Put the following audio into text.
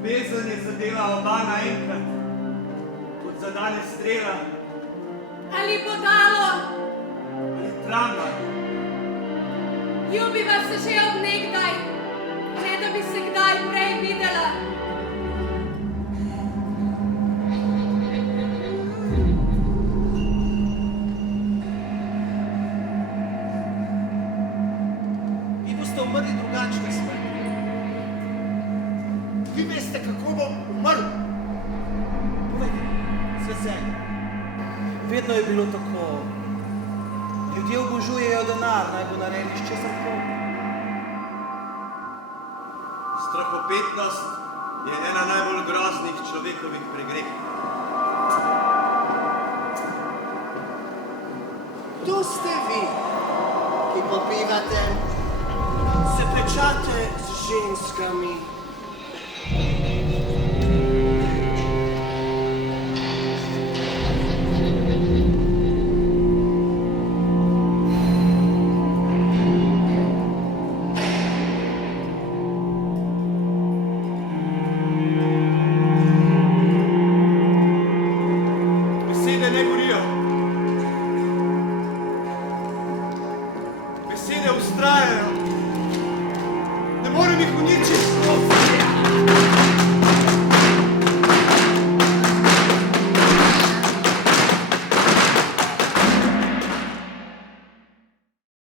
Ljubezen je zadela oba naenkrat, kot zadane strela Ali bodalo, ali tramvaj. ljubiva se že od nekdaj, ne da bi se kdaj prej videla. Vi boste umrli drugačne smrti. Vi veste, kako bom umrl. Povejte, z veseljem. Vedno je bilo tako. Ljudje obožujejo denar, naj bo narejen iz česarkoli. Strahopetnost je ena najbolj groznih človekovih pregrehov. To ste vi, ki popivate, se prečate z ženskami. Besede ne gorijo. Besede vztrajajo. Ne morem jih uničiti.